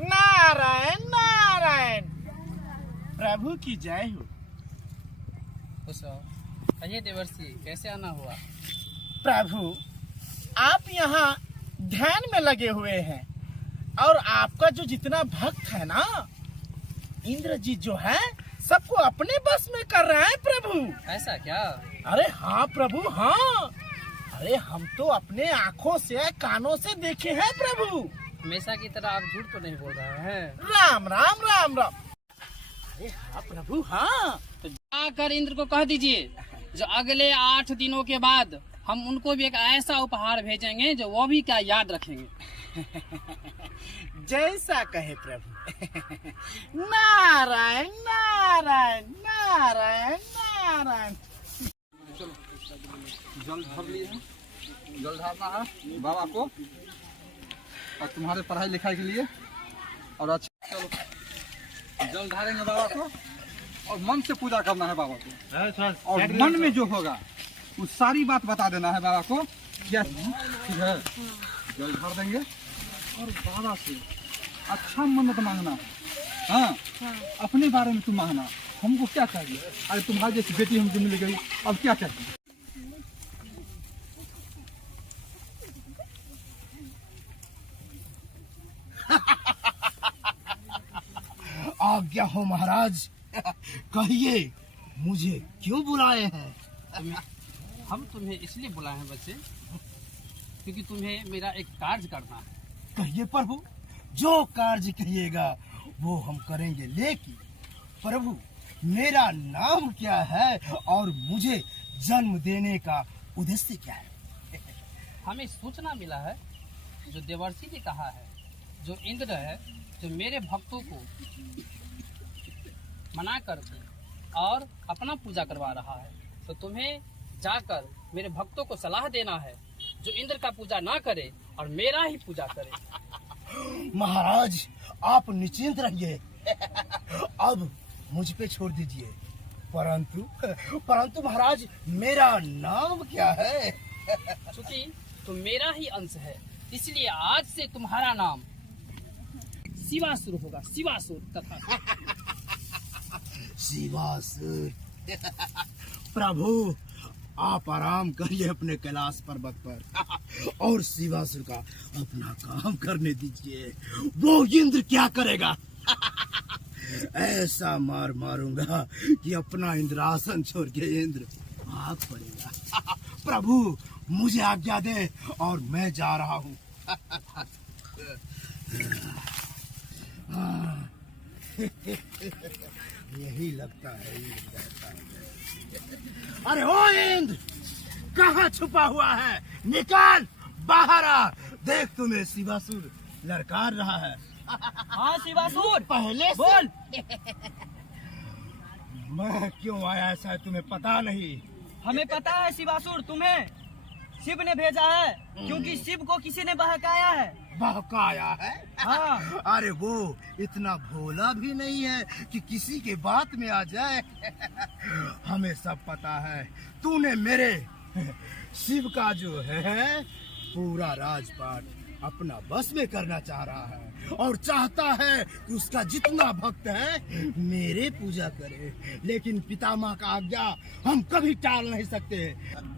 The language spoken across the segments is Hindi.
नारायण नारायण, प्रभु की जय हो। कहिए देवर्षि, कैसे आना हुआ? प्रभु, आप यहाँ ध्यान में लगे हुए हैं और आपका जो जितना भक्त है ना, इंद्रजीत जो है सबको अपने बस में कर रहा है प्रभु। ऐसा क्या? अरे हाँ प्रभु, हाँ। अरे हम तो अपने आँखों से कानों से देखे हैं प्रभु। हमेशा की तरह आप झूठ तो नहीं बोल रहे हैं? राम राम राम राम। अरे हाँ प्रभु, हाँ। तो जाकर इंद्र को कह दीजिए जो अगले 8 दिनों के बाद हम उनको भी एक ऐसा उपहार भेजेंगे जो वो भी क्या याद रखेंगे। जैसा कहे प्रभु। नारायण नारायण नारायण नारायण। जल भर लिए हैं, जल ढालना है बाबा को और तुम्हारे पढ़ाई लिखाई के लिए। और अच्छा चलो जल ढालेंगे बाबा को और मन से पूजा करना है बाबा को। और मन में जो होगा वो सारी बात बता देना है बाबा को। क्या ठीक है? जल ढाल देंगे और बाबा से अच्छा मन्नत मांगना है। हाँ, अपने बारे में तुम मांगना। हमको क्या चाहिए? अरे तुम्हारी जैसी बेटी हमको मिल गई, अब क्या चाहिए? आज्ञा हो महाराज, कहिए मुझे क्यों बुलाए हैं? हम तुम्हें इसलिए बुलाए हैं बच्चे क्योंकि तुम्हें मेरा एक कार्य करना है। कहिए प्रभु, जो कार्य कहिएगा वो हम करेंगे, लेकिन प्रभु मेरा नाम क्या है और मुझे जन्म देने का उद्देश्य क्या है? हमें सूचना मिला है जो देवर्षि ने कहा है, जो इंद्र है जो मेरे भक्तों को मना करके और अपना पूजा करवा रहा है, तो तुम्हें जाकर मेरे भक्तों को सलाह देना है जो इंद्र का पूजा ना करे और मेरा ही पूजा करे। महाराज आप निश्चिंत रहिए, अब मुझ पे छोड़ दीजिए। परंतु महाराज मेरा नाम क्या है? चूंकि तुम मेरा ही अंश है, इसलिए आज से तुम्हारा नाम शिवासुर होगा। शिवासुर तथा शिवासुर। प्रभु आप आराम करिए अपने कैलाश पर्वत पर और शिवासुर का अपना काम करने दीजिए। वो इंद्र क्या करेगा? ऐसा मार मारूंगा कि अपना इंद्रासन छोड़ के इंद्र भाग पड़ेगा। प्रभु मुझे आज्ञा दे और मैं जा रहा हूँ। यही लगता है इंद्र रहता है। अरे ओ इंद्र, कहाँ छुपा हुआ है? निकाल बाहर आ, देख तुम्हें शिवासुर ललकार रहा है। हाँ शिवासुर, पहले बोल। मैं क्यों आया ऐसा तुम्हें पता नहीं? हमें पता है शिवासुर, तुम्हें शिव ने भेजा है क्योंकि शिव को किसी ने बहकाया है। बहकाया है? हाँ। अरे वो इतना भोला भी नहीं है कि किसी के बात में आ जाए। हमें सब पता है, तूने मेरे शिव का जो है पूरा राजपाट अपना बस में करना चाह रहा है और चाहता है कि उसका जितना भक्त है मेरे पूजा करे, लेकिन पितामह का आज्ञा हम कभी टाल नहीं सकते।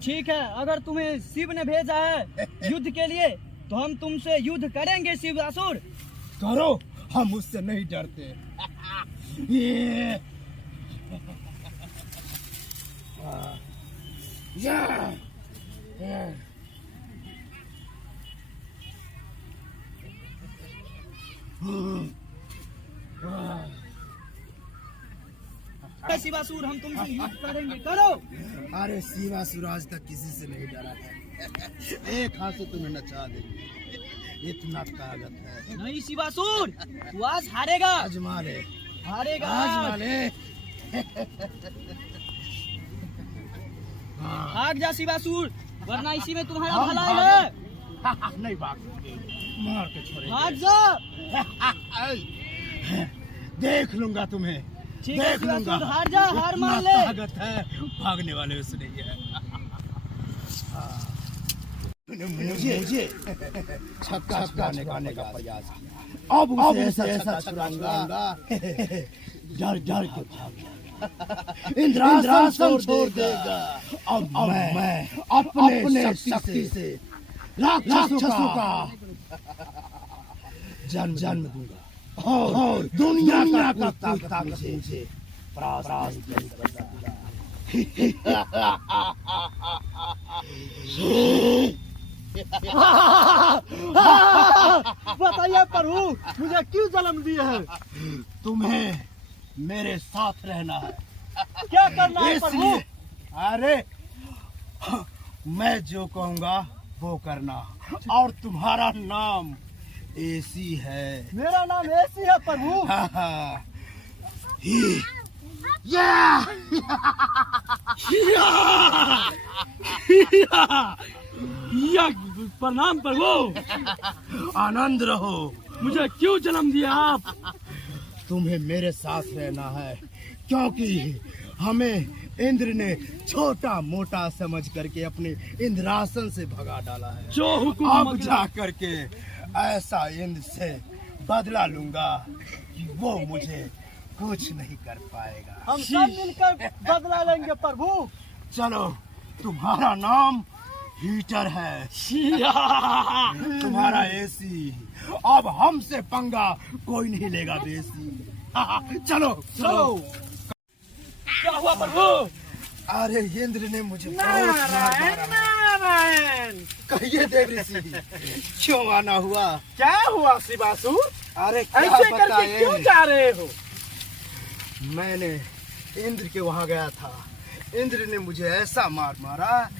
ठीक है, अगर तुम्हें शिव ने भेजा है युद्ध के लिए तो हम तुमसे युद्ध करेंगे शिवासुर। करो, हम उससे नहीं डरते। ये शिवासुर हम तुमसे युद्ध करेंगे, करो। अरे शिवासुर आज तक किसी से नहीं डरा है। एक हाथ से तुम्हें नचा देंगे, इतना ताकत है। नहीं शिवासुर, तू आज हारेगा। आजमा ले, हारेगा आजमा ले। भाग जा शिवासुर, वरना इसी में तुम्हारा भलाई है। नहीं भाग, मार के छोड़ेंगे। भाग जा। देख लूंगा तुम्हें, ठीक है देख लूंगा। शिवासुर, हार जा, हार मान ले। ताकत है, भागने वाले उसने है। मुझे छक्का छुड़ाने का प्रयास किया। अब उसे ऐसा छुड़ाऊंगा डर डर के भाग इंद्रासन छोड़ देगा। अब मैं अपने शक्ति से राक्षसों का जन्म दूंगा और दुनिया का ताकत मुझे परास्त करेगा। बताइए प्रभु, मुझे क्यों जन्म दिए हैं? तुम्हें मेरे साथ रहना है। क्या करना है प्रभु? इसलिए अरे मैं जो कहूँगा वो करना, और तुम्हारा नाम एसी है। मेरा नाम ऐसी है प्रभु। प्रणाम प्रभु। आनंद रहो। मुझे क्यों जन्म दिया आप? तुम्हें मेरे साथ रहना है, क्योंकि हमें इंद्र ने छोटा मोटा समझ करके अपने इंद्रासन से भगा डाला है। जो हुक्म अब जा करके ऐसा इंद्र से बदला लूंगा कि वो मुझे कुछ नहीं कर पाएगा। हम सब मिलकर बदला लेंगे प्रभु। चलो, तुम्हारा नाम हीटर है, तुम्हारा एसी। अब हमसे पंगा कोई नहीं लेगा बेसी। चलो चलो। क्या हुआ प्रभु? अरे इंद्र ने मुझे बहुत मारा। कहिए देव ऋषि, क्यों आना हुआ? क्या हुआ शिवासुर? अरे क्या ऐसे करके बताएं? क्यों जा रहे हो? मैंने इंद्र के वहां गया था। इंद्र ने मुझे ऐसा मारा,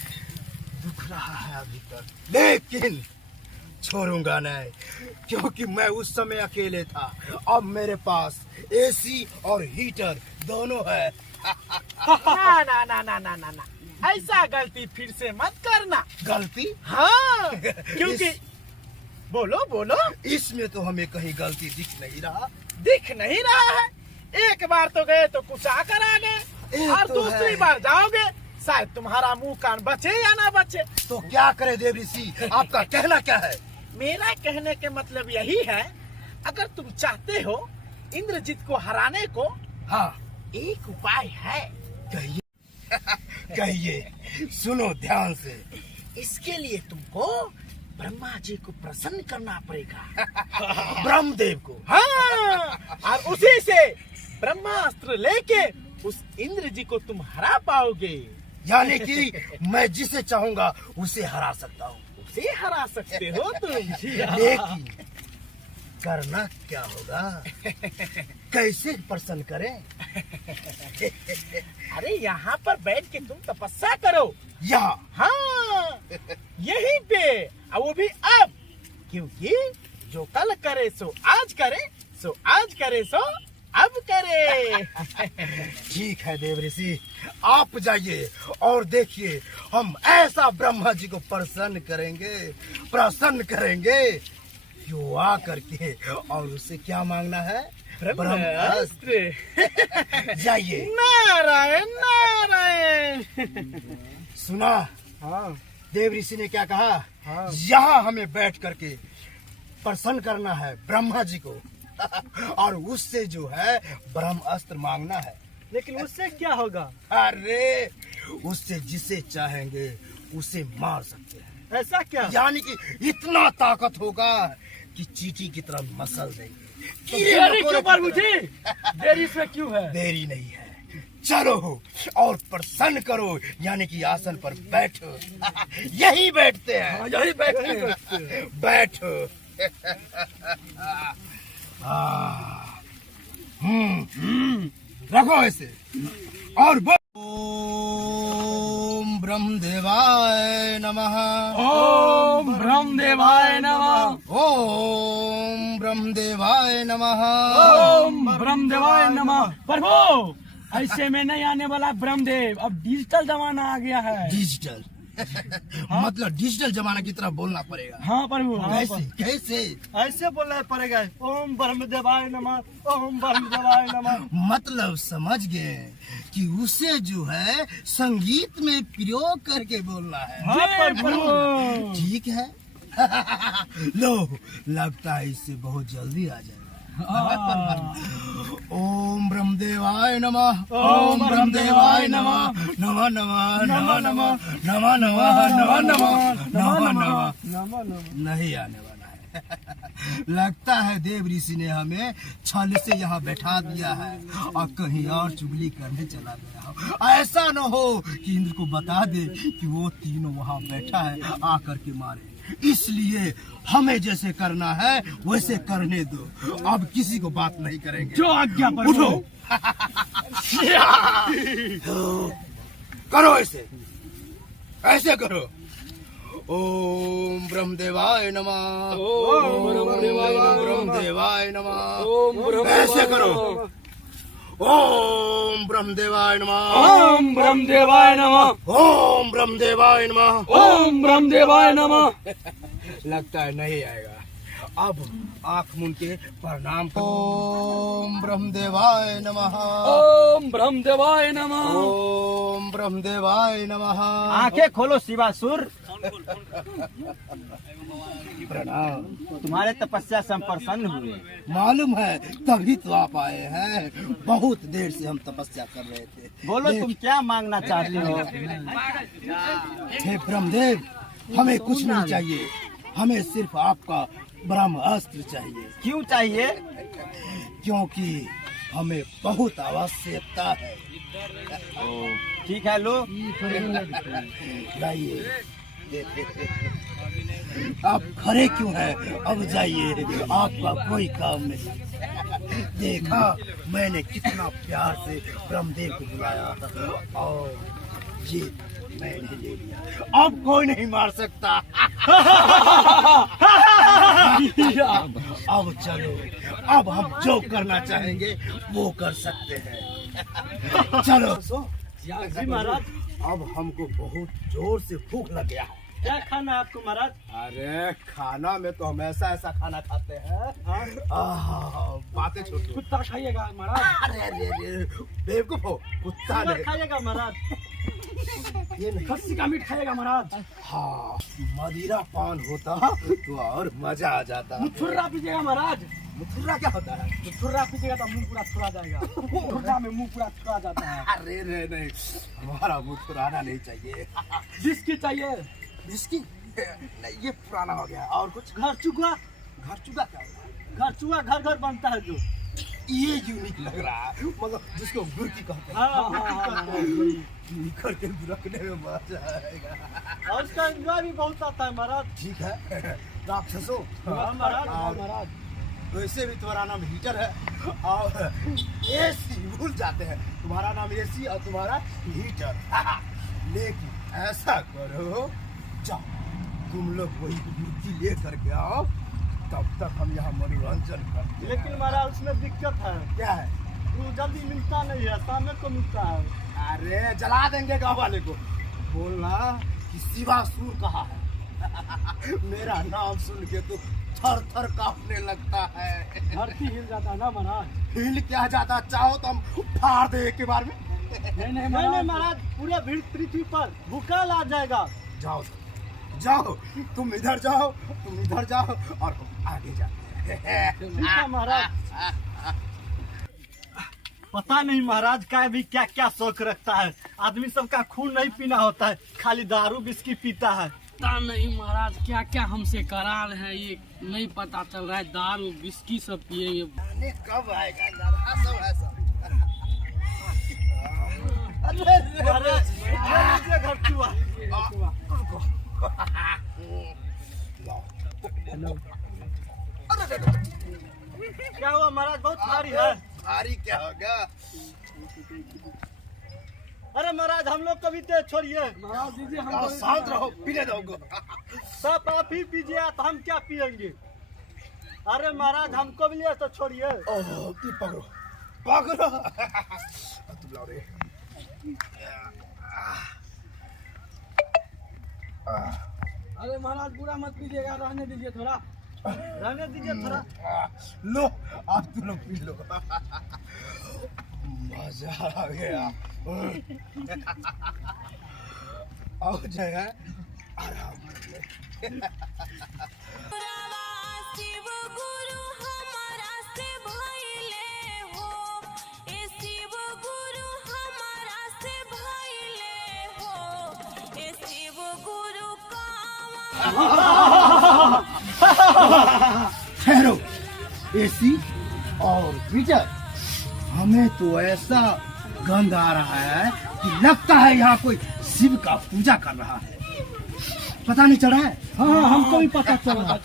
दुख रहा है अभी तक, लेकिन छोड़ूंगा नहीं, क्योंकि मैं उस समय अकेले था। अब मेरे पास एसी और हीटर दोनों है। ना ना ना ना ना ना ना, ऐसा गलती फिर से मत करना। गलती? हाँ, क्योंकि बोलो बोलो। इसमें तो हमें कहीं गलती दिख नहीं रहा। दिख नहीं रहा है? एक बार तो गए तो कुछ आकर आ गए, ये और तो दूसरी है। बार जाओगे शायद तुम्हारा मुंह कान बचे या ना बचे। तो क्या करे देव ऋषि, आपका कहना क्या है? मेरा कहने के मतलब यही है, अगर तुम चाहते हो इंद्रजीत को हराने को, हाँ, एक उपाय है। कहिए कहिए, सुनो ध्यान से। इसके लिए तुमको ब्रह्मा जी को प्रसन्न करना पड़ेगा। ब्रह्मदेव को? हाँ, और उसी से ब्रह्मास्त्र लेके उस इंद्र जी को तुम हरा पाओगे। यानी कि मैं जिसे चाहूंगा उसे हरा सकता हूँ। उसे हरा सकते हो तुम। लेकिन करना क्या होगा? कैसे प्रसन्न करें? अरे यहाँ पर बैठ के तुम तपस्या करो। यहाँ? हाँ, यहीं पे, और वो भी अब, क्योंकि जो कल करे सो आज करे, सो आज करे सो अब करे। ठीक है देव ऋषि, आप जाइए और देखिए, हम ऐसा ब्रह्मा जी को प्रसन्न करेंगे कि वो आ करके, और उससे क्या मांगना है? ब्रह्मास्त्र। जाइए। नारायण नारायण। सुना? हाँ देव ऋषि ने क्या कहा? हाँ। यहाँ हमें बैठ करके प्रसन्न करना है ब्रह्मा जी को, और उससे जो है ब्रह्म अस्त्र मांगना है। लेकिन उससे क्या होगा? अरे उससे जिसे चाहेंगे उसे मार सकते हैं। ऐसा क्या? यानी कि इतना ताकत होगा कि चींटी की तरह मसल देंगे। देरी क्यों प्रभु जी? देरी इसमें क्यों है? देरी नहीं है, चलो और प्रसन्न करो, यानी कि आसन पर बैठो। यही बैठते हैं। यही बैठे। बैठो। रखो ऐसे और ओम ब्रह्मदेवाय नमः। ओम ब्रह्मदेवाय नमः। ओम ब्रह्मदेवाय नमः। ओम ब्रह्मदेवाय नमः। प्रभु, ऐसे में नहीं आने वाला ब्रह्मदेव, अब डिजिटल जमाना आ गया है। डिजिटल? मतलब डिजिटल जमाना की तरह बोलना पड़ेगा। हाँ प्रभु, कैसे कैसे? ऐसे बोलना पड़ेगा, ओम ब्रह्मदेवाय नमः, ओम ब्रह्मदेवाय नमः। मतलब समझ गए कि उसे जो है संगीत में प्रयोग करके बोलना है। हाँ प्रभु। ठीक है। लो, लगता है इससे बहुत जल्दी आ जाएगा। ओम ब्रह्मदेवाय नमः, ओम ब्रह्मदेवाय नमः, नमः नमः नमः नमः नमः नमः नमः नमः नमः। नहीं आने वाला है। लगता है देव ऋषि ने हमें छल से यहाँ बैठा दिया है और कहीं और चुगली करने चला गया हो। ऐसा न हो कि इंद्र को बता दे कि वो तीनों वहाँ बैठा है, आकर के मारे। इसलिए हमें जैसे करना है वैसे करने दो, अब किसी को बात नहीं करेंगे। जो आज्ञा प्रभु। उठो। करो ऐसे, ऐसे करो। ओम ब्रह्मदेवाय नमः, ओम ब्रह्मदेवाय नमः। ऐसे करो। ओम ब्रह्मदेवाय नमः, ओम ब्रह्मदेवाय नमः, ओम ब्रह्मदेवाय नमः। ओम ब्रह्मदेवाय नमः। लगता है नहीं आएगा। अब आंख मूंद के प्रणाम करो। ओम ब्रह्मदेवाय नमः, ओम ब्रह्मदेवाय नमः। ओम ब्रह्मदेवाय नमः। आंखें खोलो शिवासुर, प्रणाम। तुम्हारे तपस्या से हम प्रसन्न हुए। मालूम है तभी तो आप आए हैं। बहुत देर से हम तपस्या कर रहे थे। बोलो तुम क्या मांगना चाहते हो? हे ब्रह्मदेव, हमें कुछ नहीं चाहिए, हमें सिर्फ आपका ब्रह्म अस्त्र चाहिए। क्यों चाहिए? क्योंकि हमें बहुत आवश्यकता है। ठीक है, लो। लाइए। आप खड़े क्यों हैं? अब जाइए, आपका कोई काम नहीं। देखा मैंने कितना प्यार से ब्रह्मदेव को बुलाया और ये मैंने ले लिया। अब कोई नहीं मार सकता। अब चलो, अब हम जो करना चाहेंगे वो कर सकते हैं। चलो। जी महाराज। अब हमको बहुत जोर से भूख लग गया है। क्या खाना है आपको महाराज? अरे खाना में तो हम ऐसा ऐसा खाना खाते हैं। बातें छोटी। कुत्ता खाइएगा महाराज? अरे अरे अरे बेवकूफ हो, कुत्ता नहीं। खाइएगा महाराज? ये नहीं। खस्सी का मीट खाइएगा महाराज? हाँ, मदिरा पान होता तो और मजा आ जाता। मुथुर्रा पीजिएगा महाराज? मुथुर्रा क्या होता है? मुथुर्रा पीजिएगा तो मुंह पूरा छुड़ा जाएगा। मुर्गा में मुंह पूरा छुड़ा जाता है। अरे रे नहीं, हमारा मुंह छुड़ाना नहीं चाहिए। जिसकी चाहिए? इसकी नहीं, ये पुराना हो गया। और कुछ? घर चुका? घर चुका क्या होता है? घर चुका घर घर बनता है जो। ये यूनिक लग रहा है, मतलब जिसको गुरकी कहते हैं। हाँ। निकल के रखने में मजा आएगा। और उसका एंजॉय भी बहुत आता है महाराज। ठीक है राक्षसों। महाराज वैसे भी तुम्हारा नाम हीटर है और एसी भूल जाते हैं। तुम्हारा नाम एसी और तुम्हारा हीटर। लेकिन ऐसा करो, जाओ तुम लोग वही गुरकी ले करके आओ, तब तक हम यहाँ मनोरंजन करते हैं। लेकिन महाराज उसमें दिक्कत है। क्या है? वो जल्दी मिलता नहीं है, शाम को मिलता है। अरे जला देंगे गाँव वाले को। बोलना कि शिवासुर कहा है। मेरा नाम सुन के तो थर थर कांपने लगता है। धरती हिल जाता है ना महाराज? हिल क्या जाता? चाहो तो हम फाड़ दे एक के बार में। नहीं महाराज, पूरे भीड़ पृथ्वी पर भूखल आ जाएगा। जाओ जाओ, तुम इधर जाओ, तुम इधर जाओ और हम आगे जाते हैं। ठीक है महाराज। पता नहीं महाराज का भी क्या क्या शौक रखता है। आदमी सबका खून नहीं पीना होता है, खाली दारू बिस्की पीता है। पता नहीं महाराज क्या क्या हमसे करार है, ये नहीं पता चल रहा है। दारू बिस्की सब पिएंगे। कब आएगा दादा? सब ऐसा। क्या हुआ महाराज? बहुत भारी है। भारी क्या होगा? अरे महाराज हम लोग कभी तेज छोड़िए। महाराज दीजिए और शांत रहो, पीने दो हमको। सब आप ही पीजिए तो हम क्या पियेंगे? अरे महाराज हमको भी लिए तो छोड़िए। तुम पकड़ो पकड़ो। तुम लाओ रे। अरे महाराज बुरा मत कीजिएगा, रहने दीजिए थोड़ा, रहने दीजिए थोड़ा। लो आप तुम लोग पी लो। मजा आ गया। और जगह आराम कर ले। शिव गुरु हमारा से भइले हो, ए शिव गुरु हमारा से भइले हो, ए शिव गुरु ठहरो एसी और पीटर, हमें तो ऐसा गंध आ रहा है कि लगता है यहाँ कोई शिव का पूजा कर रहा है। पता नहीं चल रहा है? हाँ हमको भी पता चल रहा है।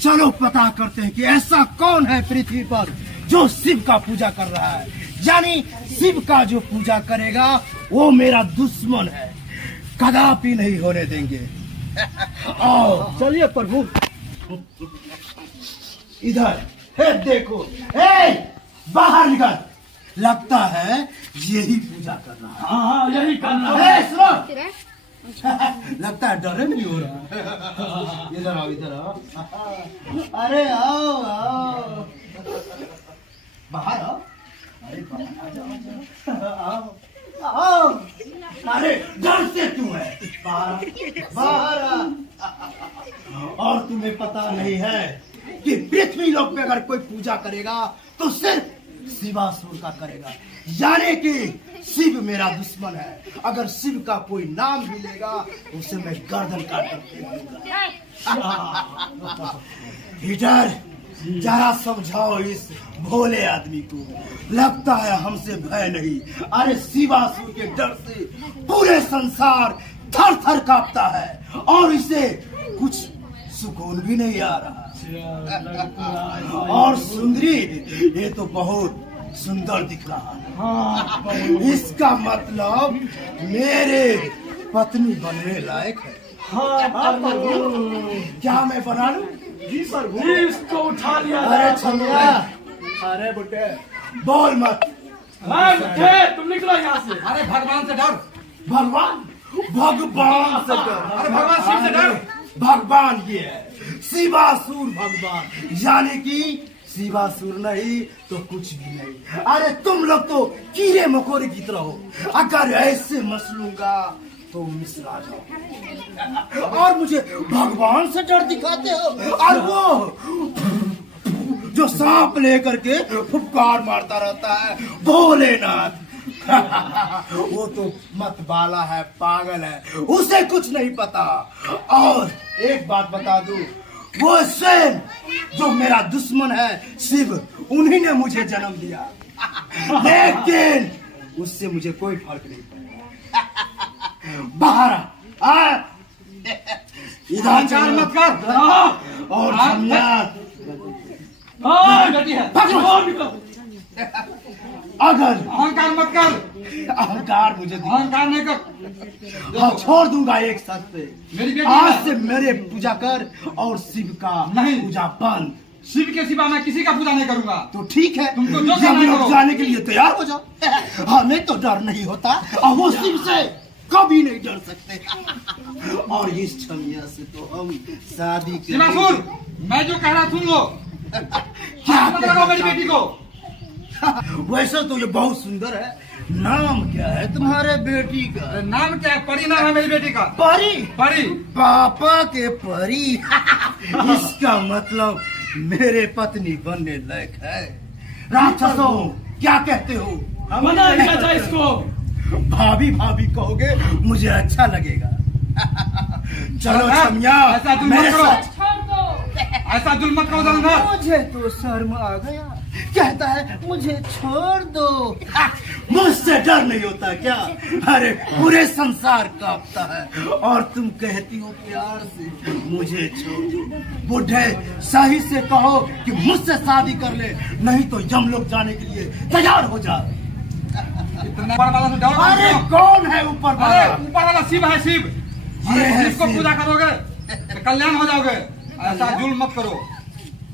चलो पता करते हैं कि ऐसा कौन है पृथ्वी पर जो शिव का पूजा कर रहा है। यानी शिव का जो पूजा करेगा वो मेरा दुश्मन है, कदापि नहीं होने देंगे। आओ चलिए प्रभु। इधर है, देखो, बाहर निकल। लगता है यही पूजा कर रहा है। हाँ यही करना है। सुनो, लगता है डर नहीं हो रहा। इधर आओ, इधर आओ। अरे आओ आओ, बाहर आओ। अरे आओ आओ। अरे डर से क्यों है? बाहर बाहर। और तुम्हें पता नहीं है कि पृथ्वी लोक में अगर कोई पूजा करेगा तो सिर्फ शिवासुर का करेगा। यानी कि शिव मेरा दुश्मन है। अगर शिव का कोई नाम भी लेगा उसे मैं गर्दन काट कर पीटर, जरा समझाओ इस भोले आदमी को। लगता है हमसे भय नहीं, अरे शिवासुर के डर से पूरे संसार थर थर कांपता है और इसे कुछ सुकून भी नहीं आ रहा। और सुंदरी, ये तो बहुत सुंदर दिख रहा है। इसका मतलब मेरे पत्नी बनने लायक है। क्या मैं बना लूं? जी प्रभु, इसको उठा लिया। अरे छमिया, अरे बुड्ढे बोल मत। तुम निकलो यहाँ से। अरे भगवान से डर। भगवान, भगवान से डर। अरे भगवान शिव से डर। भगवान ये है शिवासुर भगवान, यानी कि शिवासुर नहीं तो कुछ भी नहीं। अरे तुम लोग तो कीड़े मकोड़े की तरह हो, अगर ऐसे मसलूंगा तो मिसरा जाओ। और मुझे भगवान से डर दिखाते हो, और वो जो सांप लेकर के फुफकार मारता रहता है भोलेनाथ। वो तो मतवाला है, पागल है, उसे कुछ नहीं पता। और एक बात बता दूं, वो स्वयं जो मेरा दुश्मन है शिव, उन्हीं ने मुझे जन्म दिया, लेकिन उससे मुझे कोई फर्क नहीं पड़ा। बाहर आ, इधर अहंकार मत कर। और समझा, अगर अहंकार मत कर। अहंकार मुझे अहंकार नहीं कर। हाँ, छोड़ दूंगा एक साथ से। मेरी बेटी आज है। से मेरे पूजा कर और शिव का नहीं। पूजा बंद। शिव के सिवा मैं किसी का पूजा नहीं करूंगा। तो ठीक है, तुमको जो हम करना लोग करो। जाने के लिए तैयार हो जाओ। हमें तो डर नहीं होता और वो शिव से कभी नहीं डर सकते। और इस छमिया से तो हम शादी शिवासुर, मैं जो कह रहा सुन लो। क्या मत लगाओ मेरी बेटी को। वैसे तो ये बहुत सुंदर है। नाम क्या है तुम्हारे बेटी का? नाम क्या है? परी नाम है मेरी बेटी का। परी? परी। पापा के परी। इसका मतलब मेरे पत्नी बनने लायक है। राक्षसों, क्या कहते हो? मना किया जाए इसको। भाभी भाभी कहोगे, मुझे अच्छा लगेगा। चलो छमिया, ऐसा जुल्म मेरे मत करो। साथ। ऐसा जुल्म मत करो धनुधर। मुझे तो शर्म आ गया, कहता है मुझे छोड़ दो। मुझसे डर नहीं होता क्या? अरे पूरे संसार कांपता है और तुम कहती हो प्यार से मुझे छोड़ दो। बुढ़े, सही से कहो कि मुझसे शादी कर ले, नहीं तो यम लोग जाने के लिए तैयार हो जा। इतना ऊपर वाला से डरो। अरे कौन है ऊपर अरे वाला? ऊपर वाला शिव है, शिव। ये है इसको शिव। पूजा करोगे तो कल्याण हो जाओगे। ऐसा जुल्म मत करो।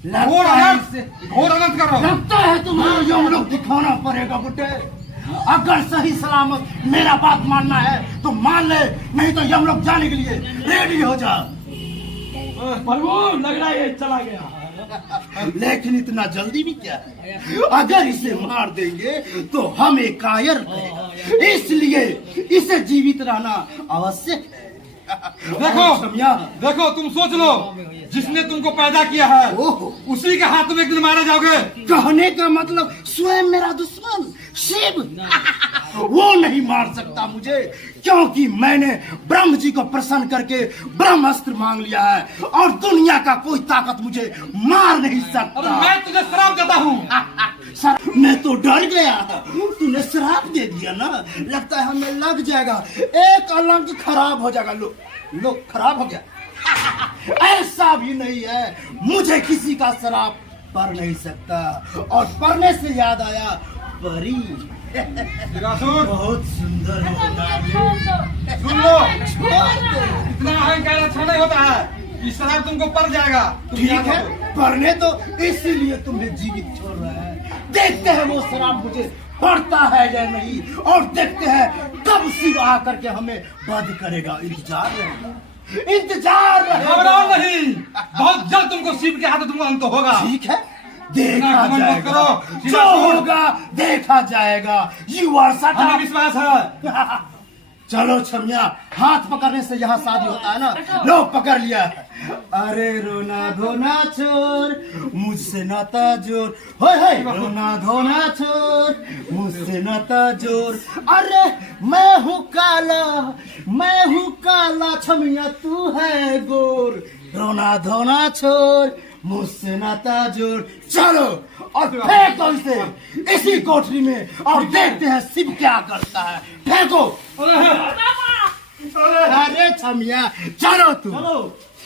घोर लगता है अनंत करो। लगता है तुम्हें यम लोग दिखाना पड़ेगा बुढ़े। अगर सही सलामत मेरा बात मानना है तो मान ले, नहीं तो हम लोग जाने के लिए रेडी हो जा। प्रभु लग रहा है ये चला गया। लेकिन इतना जल्दी भी क्या है? अगर इसे मार देंगे तो हमें कायर करेगा, इसलिए इसे जीवित रहना आवश्यक है। देखो समझा? देखो, तुम सोच लो, जिसने तुमको पैदा किया है ओहो, उसी के हाथ में एक दिन मारे जाओगे। कहने का मतलब स्वयं मेरा दुश्मन शिव वो नहीं मार सकता मुझे, क्योंकि मैंने ब्रह्म जी को प्रसन्न करके ब्रह्मास्त्र मांग लिया है और दुनिया का कोई ताकत मुझे मार नहीं अरे सकता। मैं तुझे श्राप देता हूँ। सर, मैं तो डर गया, तूने श्राप दे दिया ना, लगता है हमें लग जाएगा, एक अलंग खराब हो जाएगा। लो खराब हो गया। ऐसा भी नहीं है, मुझे किसी का श्राप पड़ नहीं सकता। और पढ़ने से याद आया, परी विरासुर, बहुत सुंदर हो डार्लिंग। सुन लो, इतना अहंकार अच्छा नहीं होता है, इस शराब तुमको पड़ जाएगा। तुम ठीक याद है, रखो। पढ़ने तो इसीलिए तुम्हें जीवित छोड़ रहा है। देखते हैं वो शराब मुझे पड़ता है या नहीं, और देखते हैं कब शिव आकर के हमें वध करेगा। इंतजार रहेगा, इंतजार घबराओ रहेगा। नहीं, बहुत जल्द तुमको शिव के हाथ तुमको अंत होगा। ठीक है, देखा इतना घमंड मत जाएगा, करो, जो शिवासुर। होगा देखा जाएगा। यू आर हमें विश्वास है। चलो छमिया, हाथ पकड़ने से यहाँ शादी होता है ना, लो पकड़ लिया। अरे रोना धोना छोड़, मुझसे नाता जोड़, होय रोना धोना छोड़, मुझसे नाता जोड़। अरे मैं हूँ काला छमिया तू है गोर, रोना धोना छोड़, मुझसे नाता जोड़। चलो और फेंको इसे इसी कोठरी में, और देखते हैं शिव क्या करता है। फेंको। अरे छमिया, चलो तू। चलो।